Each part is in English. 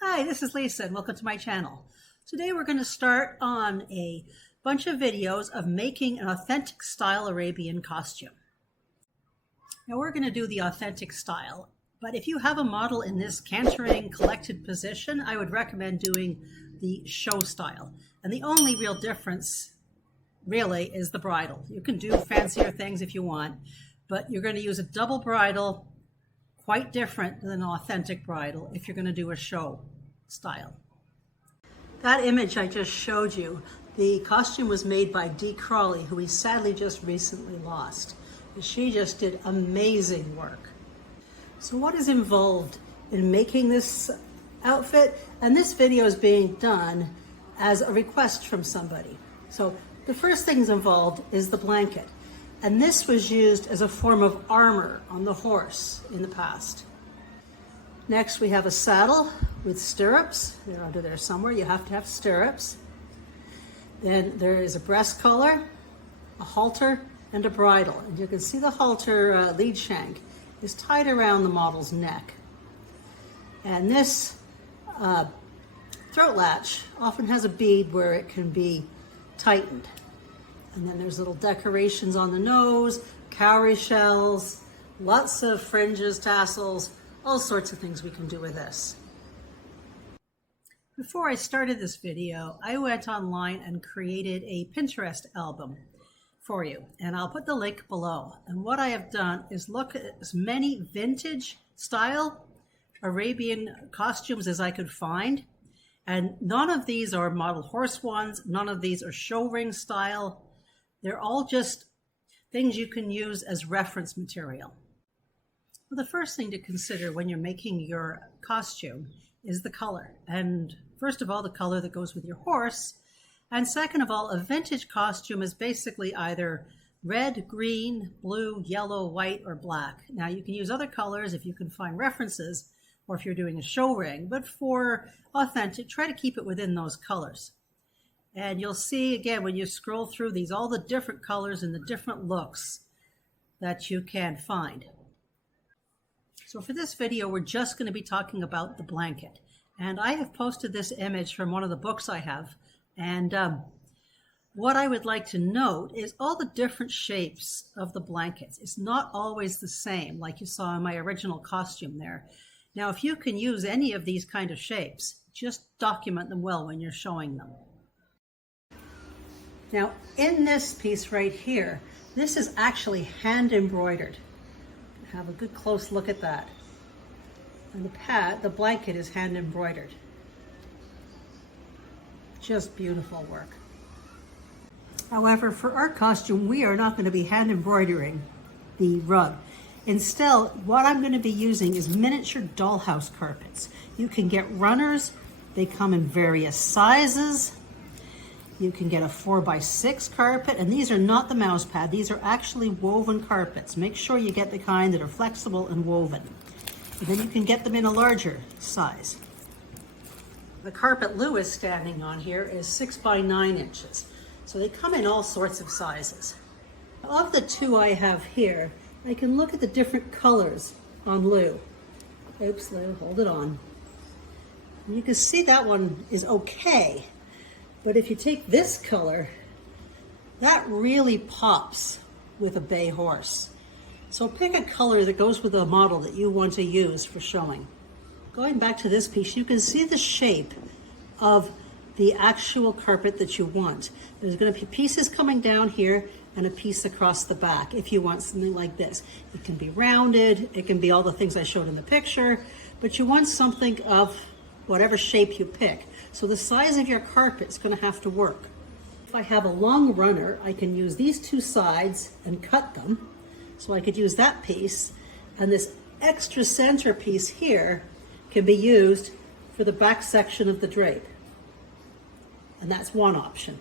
Hi, this is Lisa and welcome to my channel. Today we're going to start on a bunch of videos of making an authentic style Arabian costume. Now we're going to do the authentic style, but if you have a model in this cantering collected position, I would recommend doing the show style. And the only real difference really is the bridle. You can do fancier things if you want, but you're going to use a double bridle, quite different than an authentic bridle if you're going to do a show style. That image I just showed you, the costume was made by Dee Crawley, who we sadly just recently lost. She just did amazing work. So what is involved in making this outfit? And this video is being done as a request from somebody. So the first thing involved is the blanket. And this was used as a form of armor on the horse in the past. Next, we have a saddle with stirrups. They're under there somewhere. You have to have stirrups. Then there is a breast collar, a halter, and a bridle. And you can see the halter lead shank is tied around the model's neck. And this throat latch often has a bead where it can be tightened. And then there's little decorations on the nose, cowrie shells, lots of fringes, tassels, all sorts of things we can do with this. Before I started this video, I went online and created a Pinterest album for you, and I'll put the link below. And what I have done is look at as many vintage style Arabian costumes as I could find. And none of these are model horse ones. None of these are show ring style. They're all just things you can use as reference material. Well, the first thing to consider when you're making your costume is the color. And first of all, the color that goes with your horse. And second of all, a vintage costume is basically either red, green, blue, yellow, white, or black. Now you can use other colors if you can find references or if you're doing a show ring, but for authentic, try to keep it within those colors. And you'll see again, when you scroll through these, all the different colors and the different looks that you can find. So for this video, we're just going to be talking about the blanket. And I have posted this image from one of the books I have. And what I would like to note is all the different shapes of the blankets. It's not always the same, like you saw in my original costume there. Now, if you can use any of these kind of shapes, just document them well when you're showing them. Now, in this piece right here, this is actually hand embroidered. Have a good close look at that. And the blanket is hand embroidered. Just beautiful work. However, for our costume, we are not going to be hand embroidering the rug. Instead, what I'm going to be using is miniature dollhouse carpets. You can get runners. They come in various sizes. You can get a 4x6 carpet, and these are not the mouse pad. These are actually woven carpets. Make sure you get the kind that are flexible and woven. And then you can get them in a larger size. The carpet Lou is standing on here is 6x9 inches. So they come in all sorts of sizes. Of the two I have here, I can look at the different colors on Lou. Oops, Lou, hold it on. And you can see that one is okay. But if you take this color, that really pops with a bay horse. So pick a color that goes with a model that you want to use for showing. Going back to this piece, you can see the shape of the actual carpet that you want. There's going to be pieces coming down here and a piece across the back if you want something like this. It can be rounded, it can be all the things I showed in the picture, but you want something of whatever shape you pick. So the size of your carpet is going to have to work. If I have a long runner, I can use these two sides and cut them. So I could use that piece, and this extra center piece here can be used for the back section of the drape. And that's one option.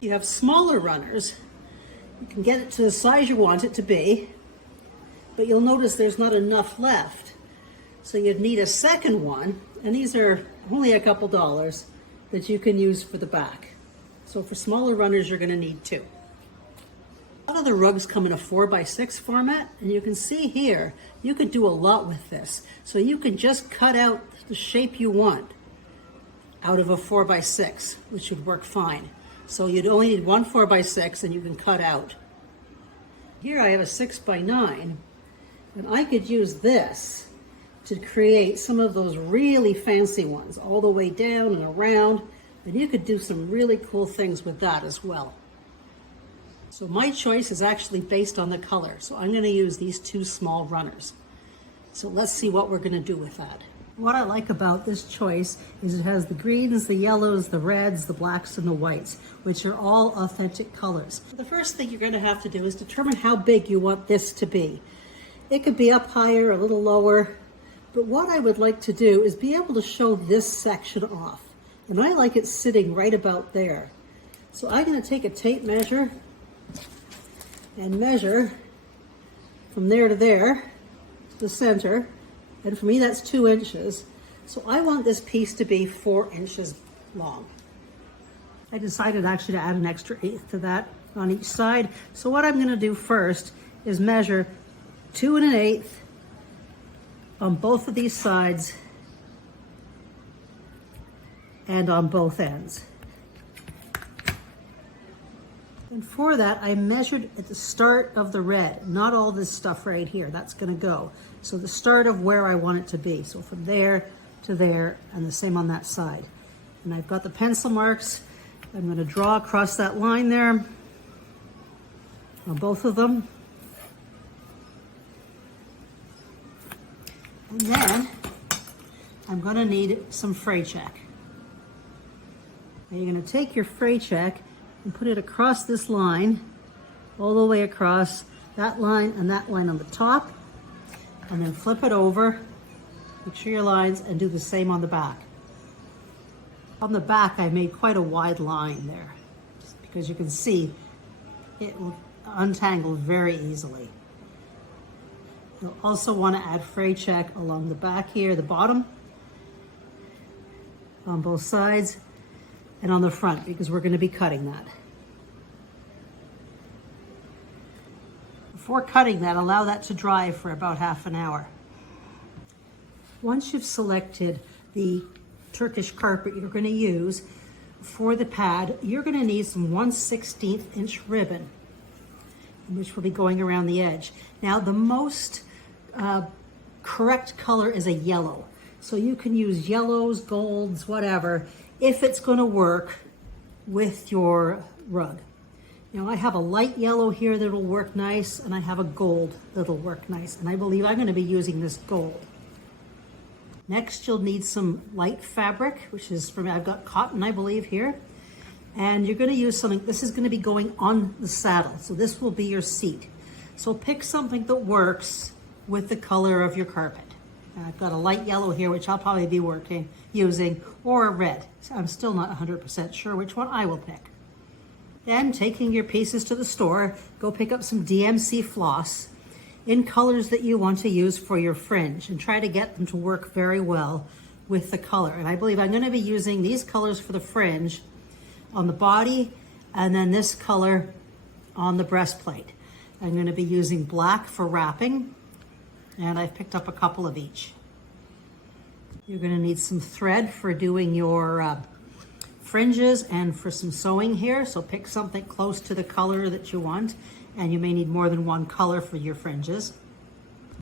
You have smaller runners, you can get it to the size you want it to be, but you'll notice there's not enough left. So you'd need a second one, and these are only a couple dollars that you can use for the back. So for smaller runners, you're going to need two. of the rugs come in a 4x6 format, and you can see here, you could do a lot with this. So you can just cut out the shape you want out of a 4x6, which would work fine. So you'd only need one 4x6 and you can cut out. Here I have a 6x9, and I could use this to create some of those really fancy ones, all the way down and around, and you could do some really cool things with that as well. So my choice is actually based on the color, so I'm going to use these two small runners. So let's see what we're going to do with that. What I like about this choice is it has the greens, the yellows, the reds, the blacks, and the whites, which are all authentic colors. The first thing you're going to have to do is determine how big you want this to be. It could be up higher, a little lower, but what I would like to do is be able to show this section off. And I like it sitting right about there. So I'm going to take a tape measure and measure from there to there, the center, and for me that's 2 inches. So I want this piece to be 4 inches long. I decided actually to add an extra 1/8 to that on each side. So what I'm going to do first is measure 2 1/8 on both of these sides and on both ends. And for that, I measured at the start of the red, not all this stuff right here, that's gonna go. So the start of where I want it to be. So from there to there, and the same on that side. And I've got the pencil marks. I'm gonna draw across that line there on both of them. And then I'm gonna need some fray check. Now you're gonna take your fray check and put it across this line, all the way across that line and that line on the top, and then flip it over, make sure your lines, and do the same on the back. On the back, I made quite a wide line there, just because you can see it will untangle very easily. You'll also want to add fray check along the back here, the bottom, on both sides, and on the front, because we're going to be cutting that. Before cutting that, allow that to dry for about half an hour. Once you've selected the Turkish carpet you're going to use for the pad, you're going to need some 1/16 inch ribbon, which will be going around the edge. Now, the most correct color is a yellow. So you can use yellows, golds, whatever, if it's going to work with your rug. Now I have a light yellow here that'll work nice, and I have a gold that'll work nice, and I believe I'm going to be using this gold. Next, you'll need some light fabric, which is from, I've got cotton, I believe, here. And you're going to use something, this is going to be going on the saddle, so this will be your seat. So pick something that works with the color of your carpet. I've got a light yellow here, which I'll probably be using, or a red. So I'm still not 100% sure which one I will pick. Then, taking your pieces to the store, go pick up some DMC floss in colors that you want to use for your fringe, and try to get them to work very well with the color. And I believe I'm going to be using these colors for the fringe on the body, and then this color on the breastplate. I'm going to be using black for wrapping, and I've picked up a couple of each. You're going to need some thread for doing your fringes and for some sewing here, so pick something close to the color that you want, and you may need more than one color for your fringes.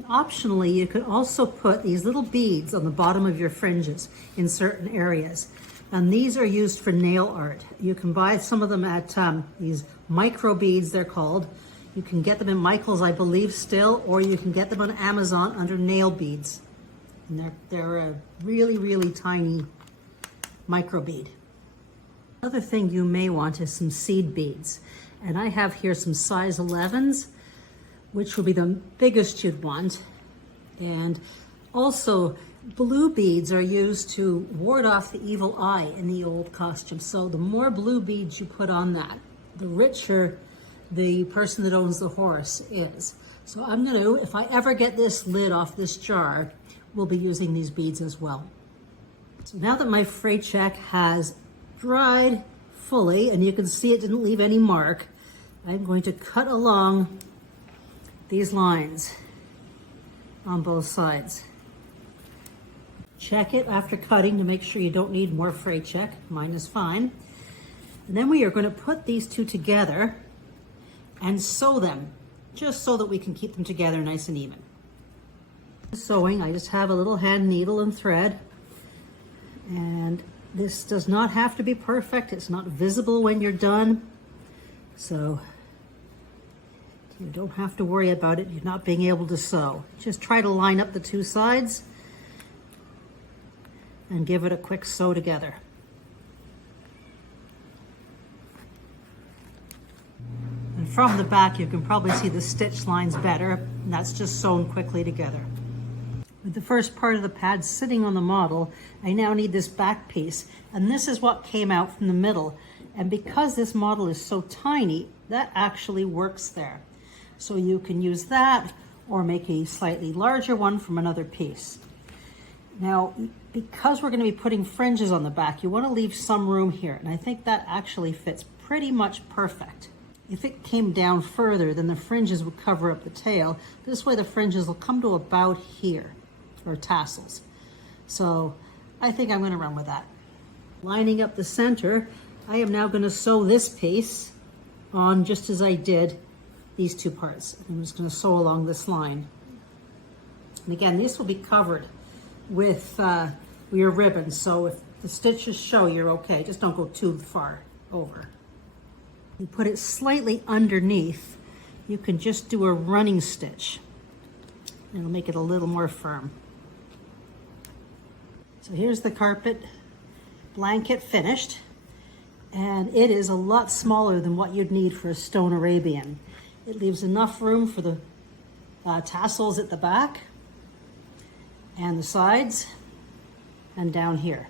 Optionally, you could also put these little beads on the bottom of your fringes in certain areas, and these are used for nail art. You can buy some of them at these micro beads, they're called. You can get them in Michael's, I believe, still, or you can get them on Amazon under nail beads. And they're a really, really tiny micro bead. Another thing you may want is some seed beads. And I have here some size 11s, which will be the biggest you'd want. And also, blue beads are used to ward off the evil eye in the old costume. So the more blue beads you put on that, the richer the person that owns the horse is. So I'm going to, if I ever get this lid off this jar, we'll be using these beads as well. So now that my fray check has dried fully, and you can see it didn't leave any mark, I'm going to cut along these lines on both sides. Check it after cutting to make sure you don't need more fray check. Mine is fine. And then we are going to put these two together and sew them, just so that we can keep them together nice and even. Sewing, I just have a little hand needle and thread, and this does not have to be perfect. It's not visible when you're done, so you don't have to worry about it. You're not being able to sew. Just try to line up the two sides and give it a quick sew together. And from the back, you can probably see the stitch lines better, and that's just sewn quickly together. With the first part of the pad sitting on the model, I now need this back piece, and this is what came out from the middle. And because this model is so tiny, that actually works there. So you can use that or make a slightly larger one from another piece. Now, because we're going to be putting fringes on the back, you want to leave some room here, and I think that actually fits pretty much perfect. If it came down further, then the fringes would cover up the tail. This way the fringes will come to about here, or tassels. So I think I'm going to run with that. Lining up the center, I am now going to sew this piece on just as I did these two parts. I'm just going to sew along this line. And again, this will be covered with your ribbon, so if the stitches show, you're okay. Just don't go too far over. You put it slightly underneath. You can just do a running stitch. It'll make it a little more firm. So here's the carpet blanket finished, and it is a lot smaller than what you'd need for a stone Arabian. It leaves enough room for the tassels at the back and the sides and down here.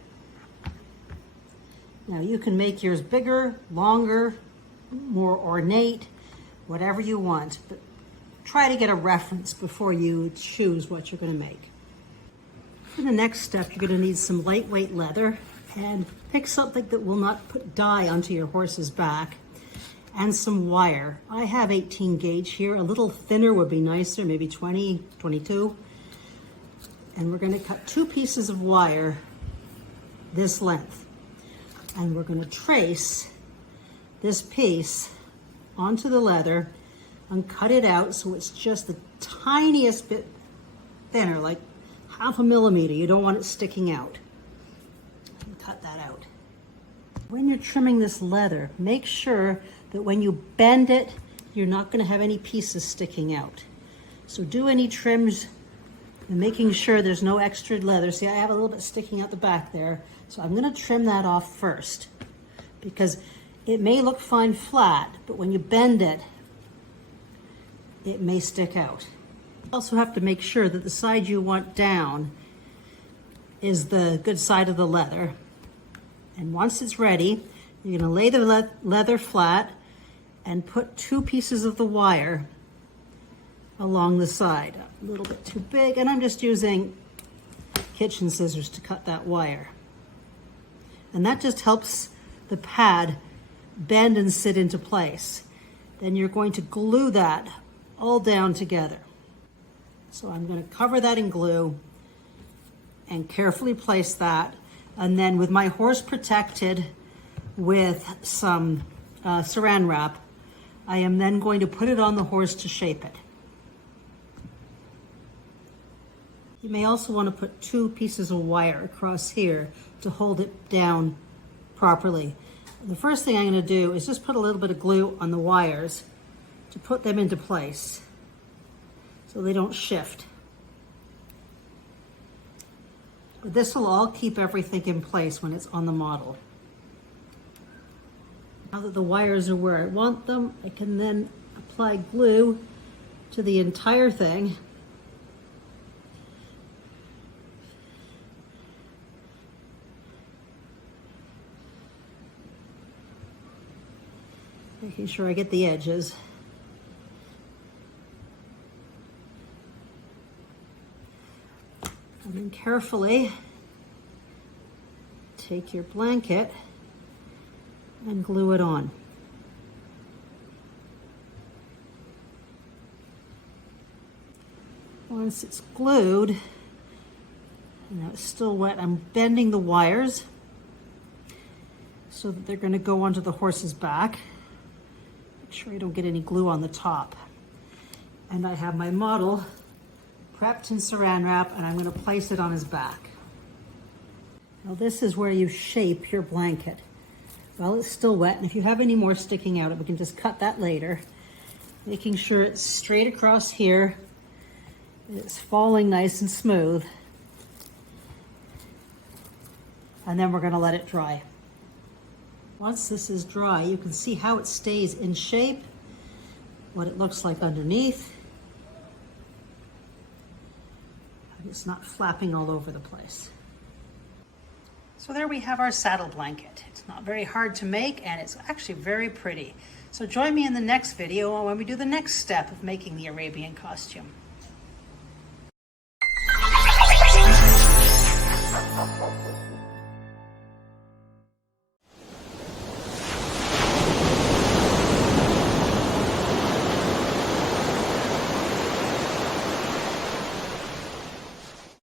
Now you can make yours bigger, longer, more ornate, whatever you want, but try to get a reference before you choose what you're going to make. For the next step, you're going to need some lightweight leather, and pick something that will not put dye onto your horse's back, and some wire. I have 18 gauge here. A little thinner would be nicer, maybe 20, 22. And we're going to cut 2 pieces of wire this length. And we're going to trace this piece onto the leather and cut it out so it's just the tiniest bit thinner, like 0.5 millimeter. You don't want it sticking out. And cut that out. When you're trimming this leather, make sure that when you bend it, you're not going to have any pieces sticking out. So do any trims and making sure there's no extra leather. See, I have a little bit sticking out the back there. So I'm going to trim that off first, because it may look fine flat, but when you bend it, it may stick out. You also have to make sure that the side you want down is the good side of the leather. And once it's ready, you're going to lay the leather flat and put 2 pieces of the wire along the side. A little bit too big, and I'm just using kitchen scissors to cut that wire. And that just helps the pad bend and sit into place. Then you're going to glue that all down together. So I'm going to cover that in glue and carefully place that. And then with my horse protected with some saran wrap, I am then going to put it on the horse to shape it. You may also want to put 2 pieces of wire across here to hold it down properly. The first thing I'm going to do is just put a little bit of glue on the wires to put them into place so they don't shift. But this will all keep everything in place when it's on the model. Now that the wires are where I want them, I can then apply glue to the entire thing. Making sure I get the edges. And then carefully take your blanket and glue it on. Once it's glued, you know, it's still wet, I'm bending the wires so that they're going to go onto the horse's back. Make sure you don't get any glue on the top. And I have my model prepped in saran wrap, and I'm going to place it on his back. Now this is where you shape your blanket. Well, it's still wet, and if you have any more sticking out, we can just cut that later. Making sure it's straight across here. It's falling nice and smooth. And then we're going to let it dry. Once this is dry, you can see how it stays in shape, what it looks like underneath. It's not flapping all over the place. So there we have our saddle blanket. It's not very hard to make, and it's actually very pretty. So join me in the next video when we do the next step of making the Arabian costume.